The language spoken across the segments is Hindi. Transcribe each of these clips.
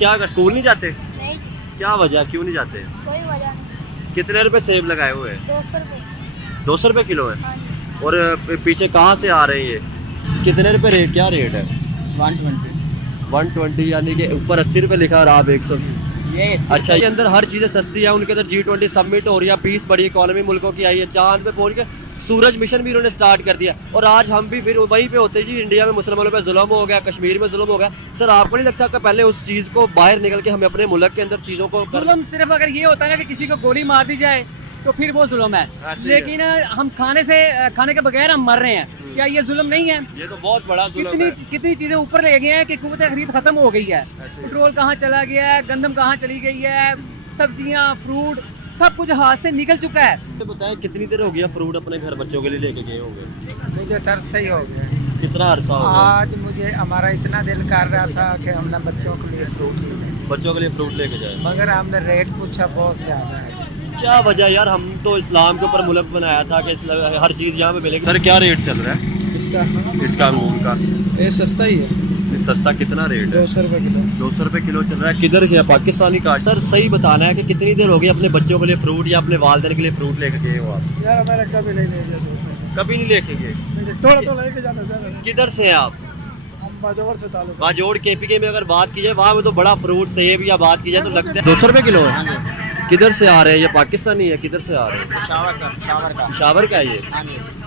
क्या कर, स्कूल नहीं जाते? नहीं, क्या वजह, क्यों नहीं जाते? कोई वजह नहीं। कितने रुपए सेब लगाए हुए हैं? 200 रुपये। 200 रुपए किलो है। हाँ जी। और पीछे कहाँ से आ रहे हैं ये? कितने रुपए रेट, क्या रेट है? 120। 120, यानी कि ऊपर 80 रुपए लिखा और आप 100। ये अच्छा, ये अंदर हर चीज़ें सस्ती है। उनके अंदर G20 समिट हो रही है, 20 बड़ी इकोनॉमी मुल्कों की आई है, चांद पे पहुंच के सूरज मिशन भी उन्होंने स्टार्ट कर दिया। और आज हम भी फिर वहीं पे होते जी, इंडिया में मुसलमानों पे जुल्म हो गया, कश्मीर में जुल्म हो गया। सर आपको नहीं लगता कि पहले उस चीज़ को बाहर निकल के हमें अपने मुल्क के अंदर चीज़ों को जुल्म सिर्फ अगर ये होता है ना कि किसी को गोली मार दी जाए तो फिर वो जुल्म है, लेकिन हम खाने के बगैर हम मर रहे हैं, क्या ये जुल्म नहीं है? ये तो बहुत बड़ा जुल्म है। कितनी चीजें ऊपर ले गए हैं कि कुव्वत खरीद खत्म हो गई है। पेट्रोल कहाँ चला गया है, गंदम कहाँ चली गई है, सब्जियां, फ्रूट, सब कुछ हाथ से निकल चुका है। तो बताएं कितनी देर हो गया फ्रूट अपने घर बच्चों के लिए लेके गए होंगे? मुझे तरस ही हो गया। कितना अरसा हो गया? आज मुझे हमारा इतना दिल कर रहा था कि हमने बच्चों के लिए फ्रूट ले लें, बच्चों के लिए फ्रूट लेके जाए, मगर हमने रेट पूछा बहुत ज़्यादा है। क्या वजह यार, हम तो इस्लाम के ऊपर मुल्क बनाया था कि हर चीज़ यहाँ पे मिलेगी। सर क्या रेट चल रहा है इसका अंगूर का? ये सस्ता ही है, ये सस्ता कितना रेट है? 200 रुपये किलो। 200 रुपए किलो चल रहा है। किधर गया, पाकिस्तानी काट? सर सही बताना है कि कितनी देर हो गई अपने बच्चों के लिए फ्रूट या अपने वालदेन के लिए फ्रूट लेके गए हो आप? यार हमारा कभी नहीं ले गया, कभी नहीं लेके गए। थोड़ा थोड़ा लेके जाता सर। किधर से हैं आप? हम बाजोर से ताल्लुक। बाजोड़ KPK में अगर बात की जाए, वहाँ में तो बड़ा फ्रूट सेब या बात की जाए तो लगता है 200 रुपए किलो है। किधर से आ रहे हैं ये? पाकिस्तानी है? किधर से आ रहे हैं? शावर का है ये?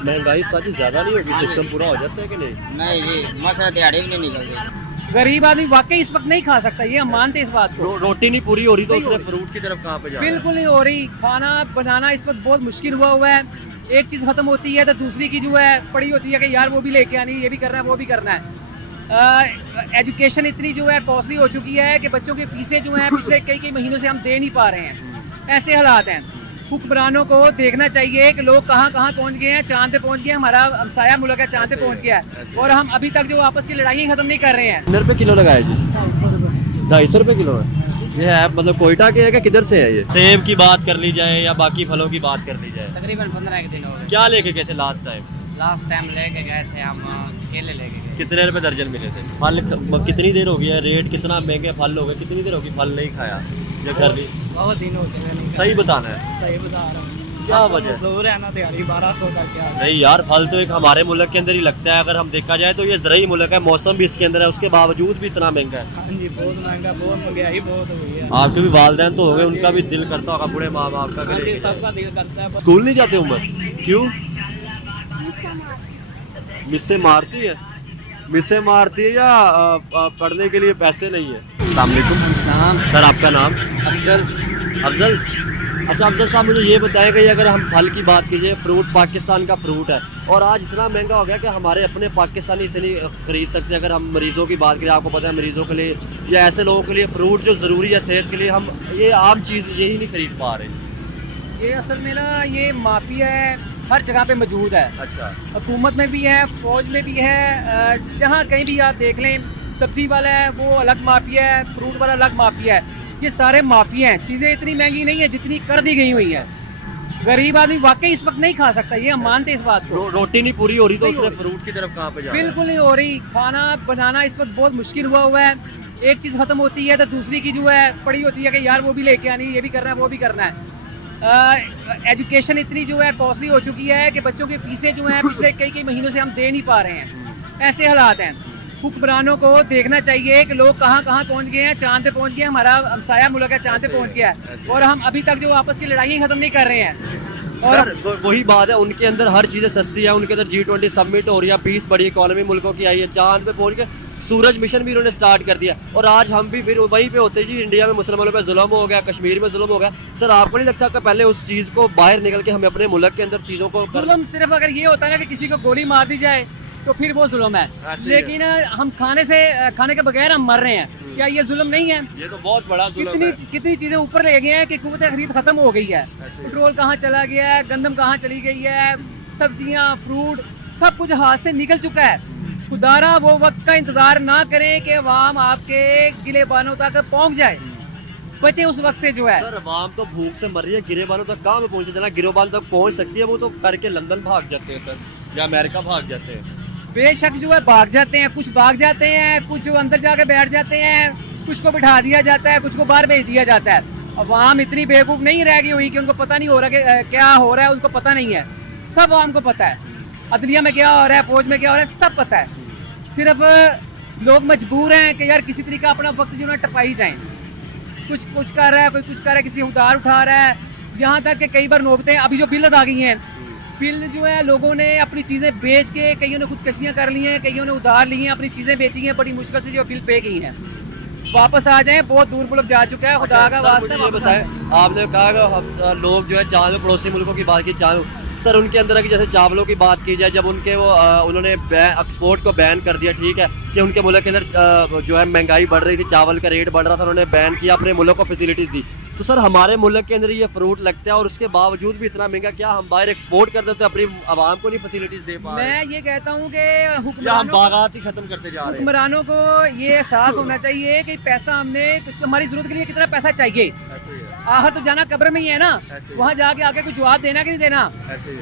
महंगाई साथ ही ज्यादा नहीं होगी, सिस्टम पूरा हो जाता है कि नहीं? नहीं जी, मसला दिहाड़ी भी नहीं निकलती। गरीब आदमी वाकई इस वक्त नहीं खा सकता, ये हम मानते इस बात को। रोटी नहीं पूरी हो रही तो नहीं उसने हो रही। फ्रूट की तरफ कहाँ पे जा रहा है? बिल्कुल नहीं हो रही। खाना बनाना इस वक्त बहुत मुश्किल हुआ है। एक चीज़ खत्म होती है तो दूसरी की जो है पड़ी होती है कि यार वो भी लेके आनी, ये भी करना है, वो भी करना है। एजुकेशन इतनी जो है कॉस्टली हो चुकी है कि बच्चों की फीसें जो हैं पिछले कई महीनों से हम दे नहीं पा रहे हैं। ऐसे हालात हैं। हुक्मरानों को देखना चाहिए कि लोग कहाँ पहुँच गए हैं, चांद पे पहुँच गए। हमारा हमसाया मुल्क है, चांद पे पहुँच गया है, और हम अभी तक जो आपस की लड़ाइयाँ खत्म नहीं कर रहे हैं। कितने रुपए किलो लगाए जी? 250 रुपए किलो है। ये है मतलब कोयटा के है कि किधर से है ये? सेब की बात कर ली जाए या बाकी फलों की बात कर ली जाए, तकरीबन 15 के दिन हो गए। क्या लेके गए थे लास्ट टाइम? लास्ट टाइम लेके गए थे हम, केले लेके गए। कितने रुपए दर्जन मिले थे? फल कितनी देर हो गई है, रेट कितना महंगे फल हो गए, कितनी देर होगी फल नहीं खाया या घर नहीं? बहुत दिन हो चुके नहीं। सही बताना है। सही बता रहा हूँ। क्या वजह? दूर है ना, दिहाड़ी 1200 का क्या। नहीं यार, फल तो एक हमारे मुल्क के अंदर ही लगता है। अगर हम देखा जाए तो ये ज़रूरी मुल्क है, मौसम भी इसके अंदर है, उसके बावजूद भी इतना महंगा है। हाँ जी, बहुत महंगा, बहुत महंगाई बहुत हुई है। आपके भी वालदैन तो हो गए, उनका भी दिल करता होगा, बूढ़े माँ बाप का हाँ जी, करें। सबका दिल करता है। स्कूल नहीं जाते उम्र? क्यों? मिस्से मारती है? मिस्से मारती है या पढ़ने के लिए पैसे नहीं है? अस्सलाम वालेकुम सर, आपका नाम? अफजल। अच्छा अफजल साहब, मुझे ये बताएं कि अगर हम फल की बात कीजिए, फ्रूट पाकिस्तान का फ्रूट है और आज इतना महंगा हो गया कि हमारे अपने पाकिस्तानी इसे नहीं खरीद सकते। अगर हम मरीज़ों की बात करें, आपको पता है मरीज़ों के लिए या ऐसे लोगों के लिए फ्रूट जो ज़रूरी है सेहत के लिए, हम ये आम चीज़ यही नहीं खरीद पा रहे। ये असल में ना ये माफिया है, हर जगह पे मौजूद है। अच्छा, हुकूमत में भी है, फौज में भी है, जहाँ कहीं भी आप देख लें, सब्जी वाला है वो अलग माफिया है, फ्रूट वाला अलग माफिया है। ये सारे माफिया हैं। चीज़ें इतनी महंगी नहीं है जितनी कर दी गई हुई है। गरीब आदमी वाकई इस वक्त नहीं खा सकता, ये हम मानते इस बात को। रोटी नहीं पूरी हो रही तो नहीं हो उसने फ्रूट की तरफ कहाँ पे जा रहा है? बिल्कुल नहीं हो रही। खाना बनाना इस वक्त बहुत मुश्किल हुआ है। एक चीज़ खत्म होती है तो दूसरी की जो है पड़ी होती है कि यार वो भी लेके आनी, ये भी करना है, वो भी करना है। एजुकेशन इतनी जो है कॉस्टली हो चुकी है कि बच्चों की फीसें जो हैं पिछले कई महीनों से हम दे नहीं पा रहे हैं। ऐसे हालात हैं। हुक्मरानों को देखना चाहिए कि लोग कहाँ पहुँच गए हैं, चांद पे पहुँच गए। हमारा हमसाया मुल्क है, चांद पे पहुँच गया है, और हम अभी तक जो आपस की लड़ाइयाँ खत्म नहीं कर रहे हैं। और सर वही बात है, उनके अंदर हर चीज़ें सस्ती है। उनके अंदर G20 समिट हो रही है, 20 बड़ी इकोनॉमी मुल्कों की आई है, चांद पे पहुंच के सूरज मिशन भी उन्होंने स्टार्ट कर दिया। और आज हम भी फिर वहीं पे होते जी, इंडिया में मुसलमानों पे जुल्म हो गया, कश्मीर में जुल्म हो गया। सर आपको नहीं लगता कि पहले उस चीज़ को बाहर निकल के हमें अपने मुल्क के अंदर चीज़ों को जुल्म सिर्फ अगर ये होता है ना कि किसी को गोली मार दी जाए तो फिर वो जुल्म है, लेकिन हम खाने के बगैर हम मर रहे हैं, क्या ये जुल्म नहीं है? ये तो बहुत बड़ा जुल्म है। कितनी चीजें ऊपर ले गए हैं कि कुव्वत खरीद खत्म हो गई है। पेट्रोल कहाँ चला गया है, गंदम कहाँ चली गई है, सब्जियां, फ्रूट, सब कुछ हाथ से निकल चुका है। खुदारा वो वक्त का इंतजार ना करें कि अवाम आपके गिलेबानों तक पहुंच जाए, बचे उस वक्त से जो है। सर अवाम तो भूख से मर रही है, गिरेबानों तक कहाँ पे पहुँचे? जना गिरेबान तक पहुँच सकती है, वो तो करके लंदन भाग जाते हैं सर, या अमेरिका भाग जाते हैं। बेशक जो है भाग जाते हैं, कुछ भाग जाते हैं, कुछ जो अंदर जाके बैठ जाते हैं। कुछ को बिठा दिया जाता है, कुछ को बाहर भेज दिया जाता है। अब आवाम इतनी बेवकूफ़ नहीं रह गई हुई कि उनको पता नहीं हो रहा कि क्या हो रहा है, उनको पता नहीं है। सब आवाम को पता है, अदलिया में क्या हो रहा है, फौज में क्या हो रहा है, सब पता है। सिर्फ लोग मजबूर हैं कि यार किसी तरीका अपना वक्त जो है टपाई जाएं। कुछ कुछ कर रहा है, कोई कुछ कर रहा है, किसी उधार उठा रहा है। यहाँ तक कि कई बार नौबतें अभी जो बिल आ गई हैं, बिल जो है लोगों ने अपनी चीज़ें बेच के, कईयों ने खुदकशियाँ कर ली हैं, कईयों ने उधार ली हैं, अपनी चीज़ें बेची हैं, बड़ी मुश्किल से जो बिल पे की हैं। वापस आ जाएं, बहुत दूर मुल्क जा चुका है, खुदा का वास्ता। ये बताएं, आपने कहा कि लोग जो है चावल पड़ोसी मुल्कों की बात की, चावल सर उनके अंदर है कि जैसे चावलों की बात की जाए, जब उनके वो उन्होंने एक्सपोर्ट को बैन कर दिया, ठीक है कि उनके मुल्क के अंदर जो है महंगाई बढ़ रही थी, चावल का रेट बढ़ रहा था, उन्होंने बैन किया, अपने मुल्क को फैसिलिटीज दी। तो सर हमारे मुल्क के अंदर ये फ्रूट लगता है और उसके बावजूद भी इतना महंगा, क्या हम बाहर एक्सपोर्ट कर देते तो अपनी आवाम को नहीं फैसिलिटीज दे पा रहे? मैं ये कहता हूँ कि या हम बागात ही खत्म करते जा रहे हैं? हुक्मरानों को ये एहसास होना चाहिए कि पैसा हमने, हमारी जरूरत के लिए कितना पैसा चाहिए। आखिर तो जाना कब्र में ही है ना, वहाँ जाके आके कुछ जवाब देना कि नहीं देना।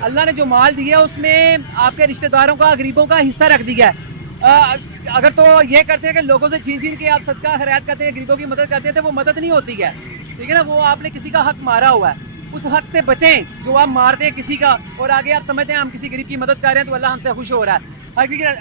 अल्लाह ने जो माल दिया उसमें आपके रिश्तेदारों का, गरीबों का हिस्सा रख दिया है। अगर तो ये करते हैं कि लोगों से छीन छीन के आप सदका खैरात करते हैं, गरीबों की मदद करते हैं, तो वो मदद नहीं होती है, ठीक है ना। वो आपने किसी का हक मारा हुआ है, उस हक से बचें जो आप मारते हैं किसी का, और आगे आप समझते हैं हम किसी गरीब की मदद कर रहे हैं तो अल्लाह हमसे खुश हो रहा है।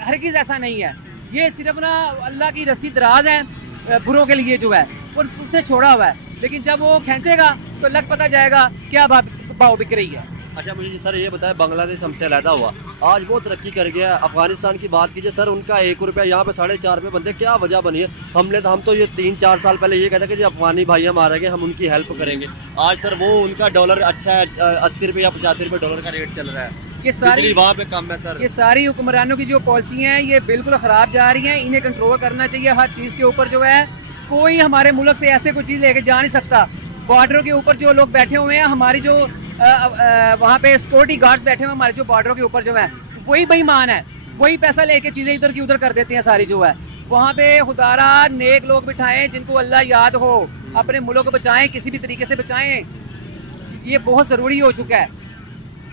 हर चीज़ ऐसा नहीं है। ये सिर्फ ना अल्लाह की रस्सी दराज है बुरों के लिए जो है, और उसने छोड़ा हुआ है। लेकिन जब वो खींचेगा तो लग पता जाएगा क्या भाव बिक रही है। अच्छा मुझे सर ये बताएं, बांग्लादेश हमसे अलहदा हुआ, आज वो तरक्की कर गया। अफगानिस्तान की बात कीजिए सर, उनका 1 रुपया यहाँ पे 4.5 रुपये बनते, क्या वजह बनी है? हम तो ये 3-4 साल पहले ये कहते कि जो अफगानी भाइयाँ मारे गए हम उनकी हेल्प करेंगे। आज सर वो उनका डॉलर अच्छा है, 80 रुपये या 85 रुपये डॉलर का रेट चल रहा है। ये सारी वहाँ पे कम है सर। ये सारी हुक्मरानों की जो पॉलिसी हैं ये बिल्कुल ख़राब जा रही हैं। इन्हें कंट्रोल करना चाहिए हर चीज़ के ऊपर जो है। कोई हमारे मुल्क से ऐसे कोई चीज़ लेके जा नहीं सकता। बॉर्डरों के ऊपर जो लोग बैठे हुए हैं, हमारी जो वहाँ पे सिक्योरिटी गार्ड्स बैठे हुए हैं हमारे जो बॉर्डरों के ऊपर जो है, वही बेईमान है, वही पैसा लेके चीज़ें इधर की उधर कर देती हैं सारी जो है। वहाँ पे खुदारा नेक लोग बिठाएं जिनको अल्लाह याद हो, अपने मुल्क को बचाएं, किसी भी तरीके से बचाएं, ये बहुत ज़रूरी हो चुका है।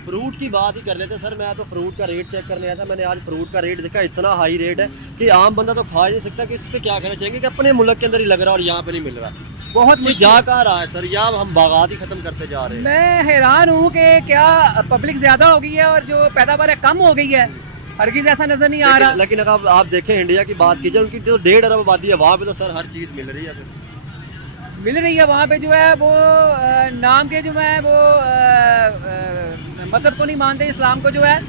फ्रूट की बात ही कर लेते सर। मैं तो फ्रूट का रेट चेक करने आया था, मैंने आज फ्रूट का रेट देखा, इतना हाई रेट है कि आम बंदा तो खा ही नहीं सकता। कि इस पे क्या कहना चाहेंगे कि अपने मुल्क के अंदर ही लग रहा है और यहाँ पे नहीं मिल रहा? बहुत ये जा कहाँ रहा है सर, या हम बागात ही खत्म करते जा रहे हैं? मैं हैरान हूँ कि क्या पब्लिक ज़्यादा हो गई है और जो पैदावार है कम हो गई है। हरगिज़ ऐसा नज़र नहीं आ रहा। लेकिन अगर आप देखें इंडिया की बात कीजिए, उनकी जो 1.5 अरब आबादी है, वहाँ पे तो सर हर चीज़ मिल रही है। मिल रही है वहाँ पे जो है वो नाम के जो है वो मज़हब को नहीं मानते, इस्लाम को जो है,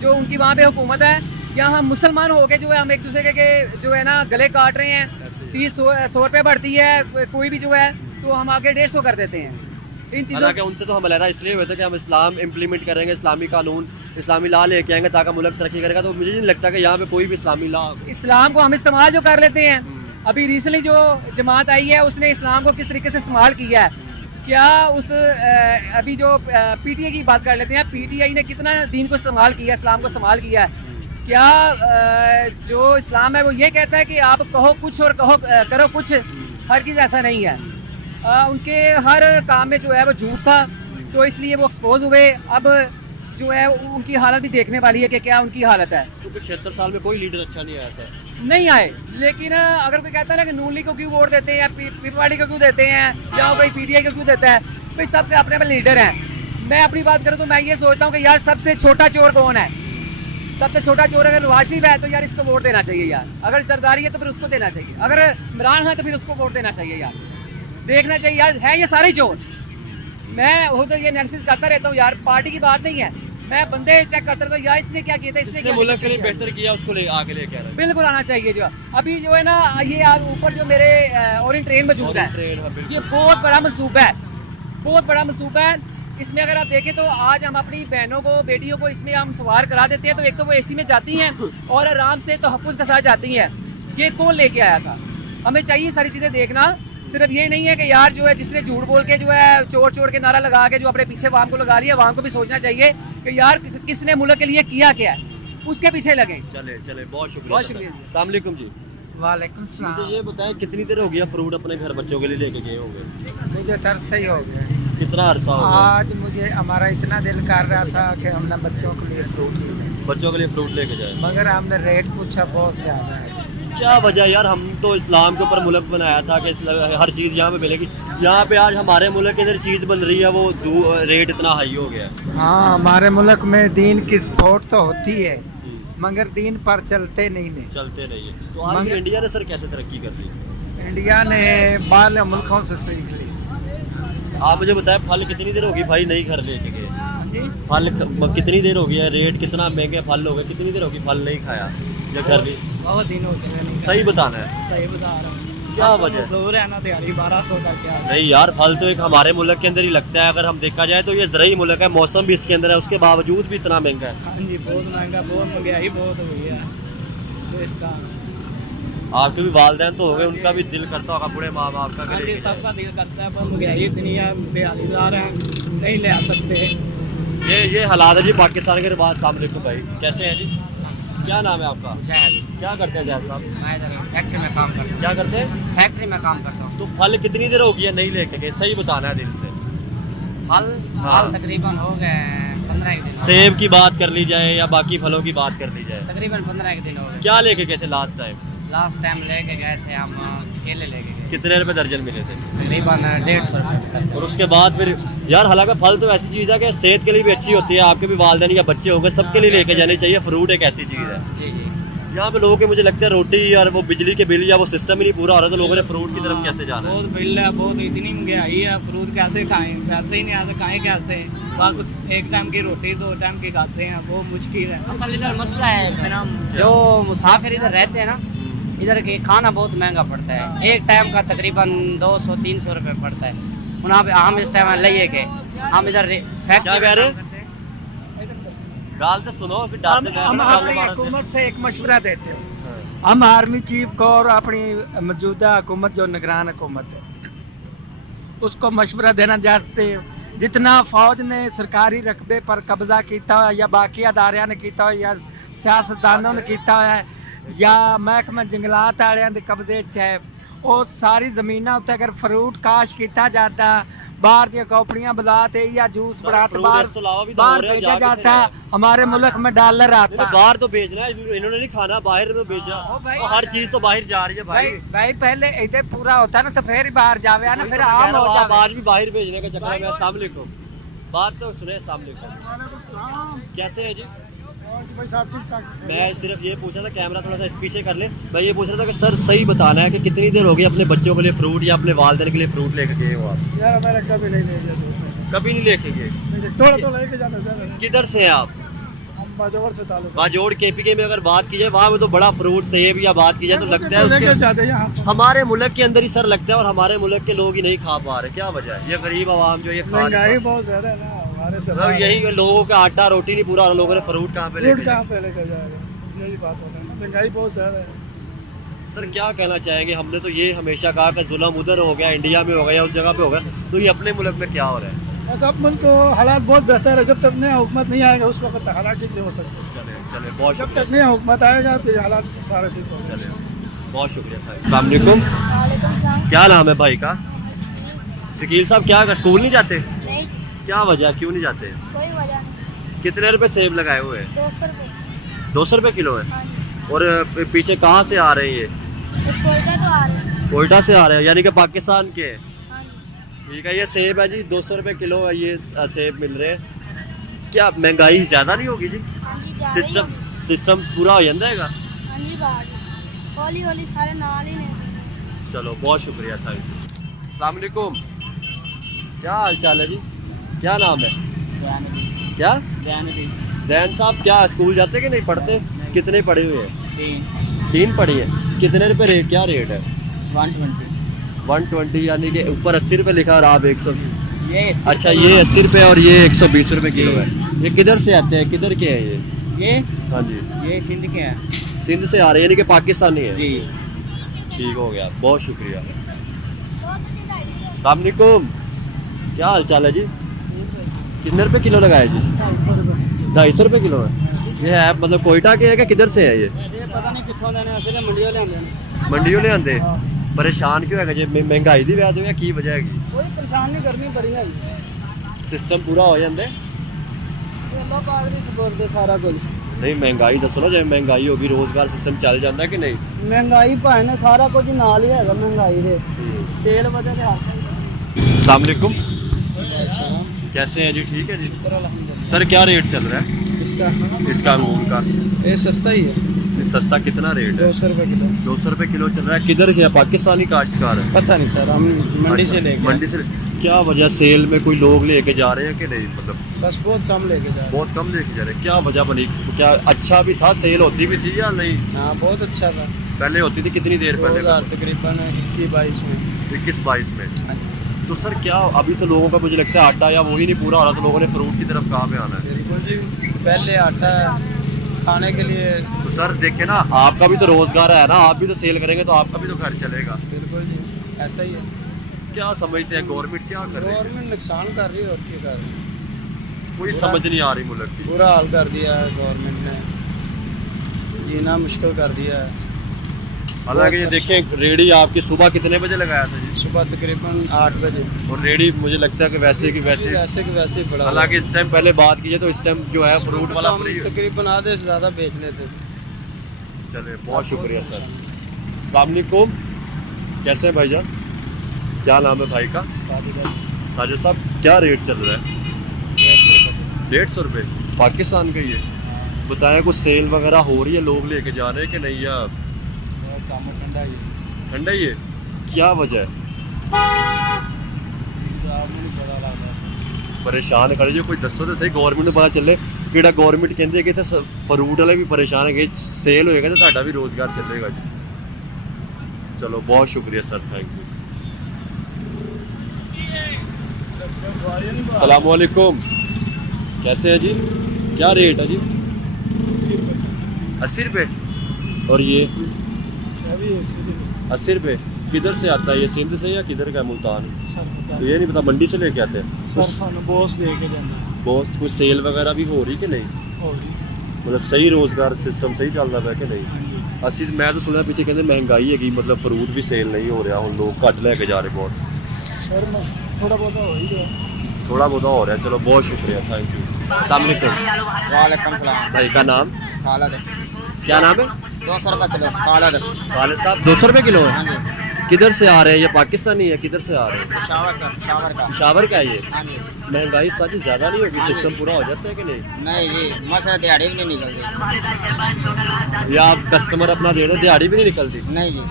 जो उनकी वहाँ पे हुकूमत है। यहाँ हम मुसलमान हो के जो है हम एक दूसरे के जो है ना गले काट रहे हैं। चीज़ 100 रुपये बढ़ती है कोई भी जो है, तो हम आगे 150 कर देते हैं। इन चीज़ों के उनसे तो हम अलहदा इसलिए हुए थे कि हम इस्लाम इम्प्लीमेंट करेंगे, इस्लामी कानून, इस्लामी लॉ लेके आएंगे ताकि मुल्क तरक्की करेगा। तो मुझे नहीं लगता कि यहाँ पे कोई भी इस्लामी लॉ, इस्लाम को हम इस्तेमाल जो कर लेते हैं। अभी रिसेंटली जो जमात आई है उसने इस्लाम को किस तरीके से इस्तेमाल किया है, क्या उस अभी जो पीटीआई की बात कर लेते हैं, पीटीआई ने कितना दीन को इस्तेमाल किया, इस्लाम को इस्तेमाल किया है। क्या जो इस्लाम है वो ये कहता है कि आप कहो कुछ और करो कुछ? हर चीज़ ऐसा नहीं है। उनके हर काम में जो है वो झूठ था, तो इसलिए वो एक्सपोज हुए। अब जो है उनकी हालत भी देखने वाली है कि क्या उनकी हालत है। क्योंकि 76 साल में कोई लीडर अच्छा नहीं आया सर। नहीं आए, लेकिन अगर कोई कहता है ना कि नून लीग को क्यों वोट देते हैं या पीपल पार्टी को क्यों देते हैं या कोई पीटीआई को क्यों देता है, भाई सबके अपने अपने लीडर हैं। मैं अपनी बात करूँ तो मैं ये सोचता हूँ कि यार सबसे छोटा चोर कौन है? सबसे छोटा चोर अगर नवाज शरीफ है तो यार इसको वोट देना चाहिए यार। अगर जरदारी है तो फिर उसको देना चाहिए, अगर इमरान है तो फिर उसको वोट देना चाहिए यार। देखना चाहिए यार, है ये सारे चोर। मैं वो तो ये एनालिसिस करता रहता हूँ यार, पार्टी की बात नहीं है, मैं बंदे चेक करता रहता हूँ यार इसने क्या किया था, इसने मुल्क के लिए बेहतर किया, उसको आगे लेके आना बिल्कुल आना चाहिए। जो अभी जो है ना ये यार ऊपर जो मेरे ओरिएंट ट्रेन मौजूद है, ये बहुत बड़ा मनसूबा है, बहुत बड़ा मनसूबा है। इसमें अगर आप देखें तो आज हम अपनी बहनों को, बेटियों को इसमें हम सवार करा देते हैं, तो एक तो वो एसी में जाती हैं और आराम से तहफ़्फ़ुज़ के साथ जाती हैं। ये कौन लेके आया था? हमें चाहिए सारी चीज़ें देखना। सिर्फ ये नहीं है कि यार जो है जिसने झूठ बोल के जो है चोर चोर के नारा लगा के जो अपने पीछे वाम को लगा लिया, वाम को भी सोचना चाहिए कि यार किसने मुल्क के लिए किया क्या है, उसके पीछे लगे। चले बहुत शुक्रिया। बहुत शुक्रिया। अस्सलाम वालेकुम जी। वालेकुम सलाम। मुझे ये बताएं कितनी देर हो गया फ्रूट अपने घर बच्चों के लिए लेके गए होंगे? मुझे तरस ही हो गया। कितना अरसा हो गया? आज मुझे हमारा इतना दिल कर रहा था कि हमने बच्चों के लिए फ्रूट ले लें, बच्चों के लिए फ्रूट लेके जाए, मगर हमने रेट पूछा बहुत ज़्यादा है। क्या वजह यार, हम तो इस्लाम के ऊपर मुल्क बनाया था कि हर चीज़ यहाँ पे मिलेगी। यहाँ पे आज हमारे मुल्क के अंदर चीज़ बन रही है वो रेट इतना हाई हो गया है। हाँ, हमारे मुल्क में दीन की सपोर्ट तो होती है मगर दीन पर चलते नहीं ने। चलते नहीं है। तो आज इंडिया ने सर कैसे तरक्की कर ली? इंडिया ने बाहर मुल्कों से सीख ली। आप मुझे बताएं, फल कितनी देर होगी भाई नहीं घर लेके गए? फल कितनी देर हो गई है? रेट कितना महंगे फल हो गए? कितनी देर होगी फल नहीं खाया या घर भी? बहुत दिन हो चुके नहीं। सही बताना है। सही बता रहा हूँ। क्या वजह? दूर है ना, दिहाड़ी 1200 का क्या? नहीं यार, फल तो एक हमारे मुल्क के अंदर ही लगता है। अगर हम देखा जाए तो ये ज़रूरी मुल्क है, मौसम भी इसके अंदर है, उसके बावजूद भी इतना महंगा है। हाँ जी, बहुत महंगा, बहुत महंगाई बहुत हुई है तो इसका। आपके भी वालिदैन तो हो गए, उनका भी दिल करता होगा बूढ़े माँ बाप का। हाँ जी, सबका दिल करता है पर महंगाई इतनी है, दिहाड़ीदार हैं नहीं ले आ सकते। ये हालात है जी पाकिस्तान के रिवाज। अस्सलाम वालेकुम भाई, कैसे हैं जी? क्या नाम है आपका? जहद। क्या करते हैं जहद साहब? मैं इधर फैक्ट्री में काम करता हूँ। क्या करते हैं? फैक्ट्री में काम करता हूँ। तो फल कितनी देर हो गई है नहीं लेके गए? सही बताना है दिल से। फल हाँ। फल तकरीबन हो गए 15 एक दिन। सेब की बात कर ली जाए या बाकी फलों की बात कर ली जाए, तकरीबन 15 एक दिन हो गए। क्या लेके गए थे लास्ट टाइम? लास्ट टाइम लेके गए थे हम केले लेके गए, कितने रुपए दर्जन मिले थे? तकरीबन 150 रुपये। और उसके बाद फिर यार, हालांकि फल तो ऐसी चीज़ है कि सेहत के लिए भी अच्छी होती है। आपके भी वालिदैन या बच्चे होंगे, सबके लिए लेके जानी चाहिए। फ्रूट एक ऐसी चीज़ है। जी जी। यहाँ पे लोगों के मुझे लगता है रोटी और वो बिजली के बिल या वो सिस्टम ही नहीं पूरा हो रहा, तो लोगों ने फ्रूट की तरफ कैसे जाना है? बहुत बिल है, बहुत इतनी महंगाई है, फ्रूट कैसे खाएं? पैसे ही नहीं आते, खाएं कैसे? बस एक टाइम की रोटी 2 टाइम की खाते हैं, बहुत मुश्किल है। असल इधर मसला है ना, जो मुसाफिर इधर रहते हैं ना, इधर के खाना बहुत महंगा पड़ता है। एक टाइम का तकरीबन 200-300 रुपये पड़ता है। हम इस टाइम ले के हम इधर क्या कह रहे हैं? गाल तो सुनो, फिर डालते हम अपनी हुकूमत से एक मशवरा देते हैं। हम आर्मी चीफ को और अपनी मौजूदा हुकूमत जो निगरान हुकूमत है उसको मशवरा देना चाहते हैं, जितना फौज ने सरकारी रकबे पर कब्जा किया या बाकी अदारियां ने किया या सियासतदानों ने किया है या महकमा जंगलात वालियां दे कब्जे च है, वो सारी ज़मीनां उत्ते अगर फ्रूट काश किया जाता, बाहर दी कंपनियां बुलाते या जूस बढ़ाते, बाहर भेजा जाता, हमारे मुल्क में डॉलर आता। बाहर तो भेजना है, इन्होंने नहीं खाना, बाहर में भेजा। हर चीज तो बाहर जा रही है भाई पहले इधर पूरा होता ना तो फिर ही बाहर जावे ना, फिर आम हो जावे। आज भी बाहर भेजने का चक्कर है। अस्सलाम वालेकुम, बात तो सुने। अस्सलाम वालेकुम, कैसे है जी? मैं सिर्फ ये पूछ रहा था, कैमरा थोड़ा सा पीछे कर ले। मैं ये पूछ रहा था कि सर सही बताना है कि कितनी देर हो गई अपने बच्चों के लिए फ्रूट या अपने वालिदैन के लिए फ्रूट लेके गए हो आप? यार हमारा कभी नहीं ले गया, कभी नहीं लेके गए? थोड़ा लेके जाता सर। किधर से हैं आप? हम बाजोड़ से ताल्लुक। बाजोड़ KPK में अगर बात की जाए, वहाँ में तो बड़ा फ्रूट सेब या बात की जाए तो लगता है लेके उसके जाते हैं यहाँ से। हमारे मुल्क के अंदर ही सर लगता है, और हमारे मुल्क के लोग ही नहीं खा पा रहे। क्या वजह है? ये गरीब आवाम जो ये खा नहीं महंगाई पा- बहुत ज्यादा है ना हमारे से। मतलब यही लोगों का आटा रोटी नहीं पूरा, और लोगों ने फ्रूट कहाँ पे फ्रूट लेके कहाँ पे लेकर जाएगा? यही बात होता है ना, महंगाई बहुत ज्यादा है। जाए? सर क्या कहना चाहेंगे? हमने तो ये हमेशा कहा कि जुल्म उधर हो गया, इंडिया में हो गया या उस जगह पे हो गया, तो ये अपने मुल्क में क्या हो रहा है? बस अब मुल्क को हालात बहुत बेहतर है, जब तक नया हुकूमत नहीं आएगा उस वक्त तक हालात ठीक नहीं हो सकते। चले चले, बहुत जब शुक्रिया। तक नया हुकूमत आएगा फिर हालात सारे ठीक हो चले, जाएंगे। बहुत शुक्रिया भाई। अस्सलाम वालेकुम, वालेकुम सलाम। क्या नाम है भाई का? वकील साहब, क्या स्कूल नहीं जाते? नहीं, क्या वजह, क्यों नहीं जाते? कोई वजह नहीं। कितने रुपए सेब लगाए हुए हैं? 200 रुपये। 200 रुपए किलो है। हाँ जी। और पीछे कहाँ से आ रहे हैं ये? तो कोयटा तो आ रहे हैं। कोयटा से आ रहे हैं, यानी कि पाकिस्तान के हैं। हाँ जी। ठीक है, ये सेब है जी, 200 रुपए किलो है ये सेब मिल रहे हैं। क्या महंगाई ज़्यादा नहीं होगी जी? हाँ जी, जा रही है। सिस्टम पूरा हो जाएगा? हाँ जी, बाहर हौली हौली सारे नाल ही ने। चलो, बहुत शुक्रिया था। अस्सलाम वालेकुम, क्या हाल चाल है जी? क्या नाम है? क्या? जैन साहब, क्या स्कूल जाते कि नहीं पढ़ते? कितने पढ़े हुए हैं? 3 पढ़ी है। कितने रुपए रेट, क्या रेट है? 120, यानी कि ऊपर 80 रुपए लिखा और आप 100। अच्छा, ये 80 रुपए और ये 120 रुपए किलो है। ये किधर से आते हैं, किधर के हैं ये? हाँ जी, ये सिंध के हैं। सिंध से आ रहे हैं, यानी कि पाकिस्तानी है जी। ठीक हो गया, बहुत शुक्रिया। अस्सलाम वालेकुम, क्या हाल चाल है जी? कितने रुपए किलो लगाए जी? 250 रुपए किलो है। ये है मतलब कोयटा के है कि किधर से है ये? पता नहीं कितों देने, असले मंडियों ले आंदे। मंडियों ले आंदे। परेशान क्यों है जी? महंगाई दी वजह है, की वजह है? कोई परेशान नहीं, गर्मी बड़ी है। सिस्टम पूरा हो जाता है। अल्लाह पाक दी सपोर्ट दे सारा कुछ। नहीं महंगाई दसो ना, जब महंगाई होगी रोजगार सिस्टम चल जाता है कि नहीं? ਮਹਿੰਗਾਈ ਭਾਵੇਂ ਨਾ ਸਾਰਾ ਕੁਝ ਨਾਲ ਹੀ ਹੈਗਾ ਮਹਿੰਗਾਈ ਦੇ ਤੇਲ ਵਧੇ ਤੇ ਹਰ अस्सलाम वालेकुम, कैसे हैं जी? ठीक है जी। सर क्या रेट चल रहा है इसका इसका अंगूर का? ये सस्ता ही है, ये सस्ता कितना रेट है? 200 रुपये किलो। 200 रुपये किलो चल रहा है। किधर के पाकिस्तानी काश्तकार है? पता नहीं सर, हम मंडी से लेके मंडी से। क्या वजह, सेल में कोई लोग लेके जा रहे हैं कि नहीं? मतलब बस बहुत कम लेके जा रहे बहुत कम लेके जा रहे हैं। क्या वजह बनी? क्या अच्छा भी था, सेल होती भी थी या नहीं? हैं। हाँ बहुत अच्छा था, पहले होती थी, कितनी देर पहले? 2000 तकरीबन 21-22 में। 21-22 में। तो सर क्या अभी तो लोगों का मुझे लगता है आटा या वही नहीं पूरा हो रहा, तो लोगों ने फ्रूट की तरफ कहाँ पे आना है? बिल्कुल जी, पहले आटा खाने के लिए। तो सर देखिए ना, आपका भी तो रोजगार है ना, आप भी तो सेल करेंगे तो आपका भी तो घर चलेगा। बिल्कुल जी, ऐसा ही है। क्या समझते हैं गवर्नमेंट क्या कर रही है? गवर्नमेंट नुकसान कर रही है और क्या कर रही है। कोई समझ नहीं आ रही मुल्क की। बुरा हाल कर दिया है गवर्नमेंट ने, जीना मुश्किल कर दिया है। हालांकि ये देखें, रेडी आपकी सुबह कितने बजे लगाया था जी? सुबह तकरीबन 8 बजे। और रेडी मुझे लगता है कि वैसे की वैसे, वैसे के वैसे ही पड़ा। हालांकि इस टाइम पहले बात कीजिए तो इस टाइम जो है फ्रूट वाला हम फ्री है। तकरीबन आधे से ज़्यादा बेच लेते थे। चले, बहुत शुक्रिया सर। अस्सलाम वालेकुम, कैसे हैं भाईजान? क्या नाम है भाई का? साजिद साहब, क्या रेट चल रहा है? 150 रुपये पाकिस्तान का ही है। बताएं कुछ सेल वगैरह हो रही है, लोग लेके जा रहे हैं कि नहीं? या ठंडा ही है? क्या वजह है? परेशान करे जो कोई दसो तो सही, गवर्नमेंट ਨੂੰ पता चले कि गवर्नमेंट कहते कि इतने फ्रूट वाले भी परेशान है कि सेल होएगा तो साਡਾ भी रोजगार चलेगा जी। चलो बहुत शुक्रिया सर, थैंक यू। अस्सलाम वालेकुम, कैसे हैं जी? क्या रेट है जी? 80 रुपये। और ये 80 रुपये किधर से आता है? ये सिंध से या किधर का है? मुल्तान? तो ये नहीं पता, मंडी से लेके आते हैं? ਬੋਸ ਲੈ ਕੇ ਜਾਂਦਾ बहुत कुछ सेल वगैरह भी हो रही कि नहीं? ਹੋ ਰਹੀ मतलब सही रोजगार सिस्टम सही चल रहा है कि नहीं? ਅਸੀਂ मैं तो सुना पीछे कहते महंगाई हैगी, मतलब फ्रूट भी सेल नहीं हो रहा, ਹੁਣ लोग घट लेके जा रहे बहुत। ਸਰ ਥੋੜਾ ਬਹੁਤਾ ਹੋ ਹੀ ਗਿਆ थोड़ा बहुत हो रहा है। चलो बहुत शुक्रिया, थैंक यू। अस्सलाम वालेकुम, वालेकुम सलाम। भाई का नाम? खालद। क्या नाम है? 200 रुपये किलो खालद। खालिद साहब 200 रुपये किलो हाँ है? जी, किधर से आ रहे हैं? ये पाकिस्तानी है, किधर से आ रहे हैं? पेशावर का, पेशावर का। पेशावर का है ये? हाँ जी। महंगाई साथी ज़्यादा नहीं होगी? सिस्टम पूरा हो जाता है कि नहीं? नहीं जी, मसला दिहाड़ी भी नहीं निकलती। या आप कस्टमर अपना दे रहे हैं, दिहाड़ी भी नहीं निकलती? नहीं जी।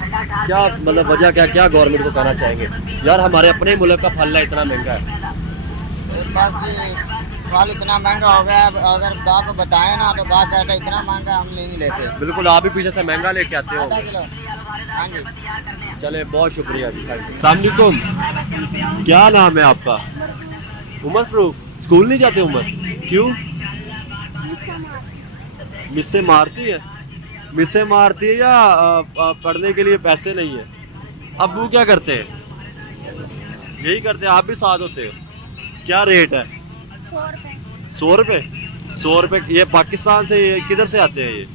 क्या मतलब वजह क्या क्या गवर्नमेंट को कहना चाहेंगे? यार हमारे अपने मुल्क का फल है, इतना महंगा है। बस जी फल इतना महंगा हो गया है, अगर बाप बताए ना तो बात कहता है इतना महंगा हम नहीं लेते। बिल्कुल, आप भी पीछे से महंगा लेके आते हो। आधा किलो। हाँ जी। चले बहुत शुक्रिया जी, थैंक यू। अस्सलाम वालेकुम, क्या नाम है आपका? उमर फारूक। स्कूल नहीं जाते उमर? क्यों? मिस्से मारती है? मिस्से मारती है या पढ़ने के लिए पैसे नहीं है? अब्बू क्या करते हैं? यही करते हैं, आप भी साथ होते हो? क्या रेट है? 100 रुपये। 100 रुपये? 100 रुपये ये पाकिस्तान से, ये किधर से आते हैं?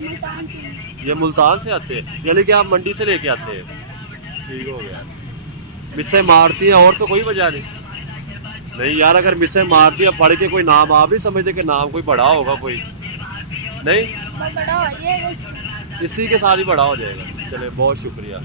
मुल्तान से। ये मुल्तान से आते हैं, यानी कि आप मंडी से लेके आते हैं। ठीक हो गया। मिस्से मारती है और तो कोई वजह नहीं यार, अगर मिस्से मारती है पढ़ के कोई नाम, आप भी समझते कि नाम कोई बड़ा होगा कोई? नहीं, बड़ा हो जाएगा इसका। इसी के साथ ही बड़ा हो जाएगा। चले बहुत शुक्रिया।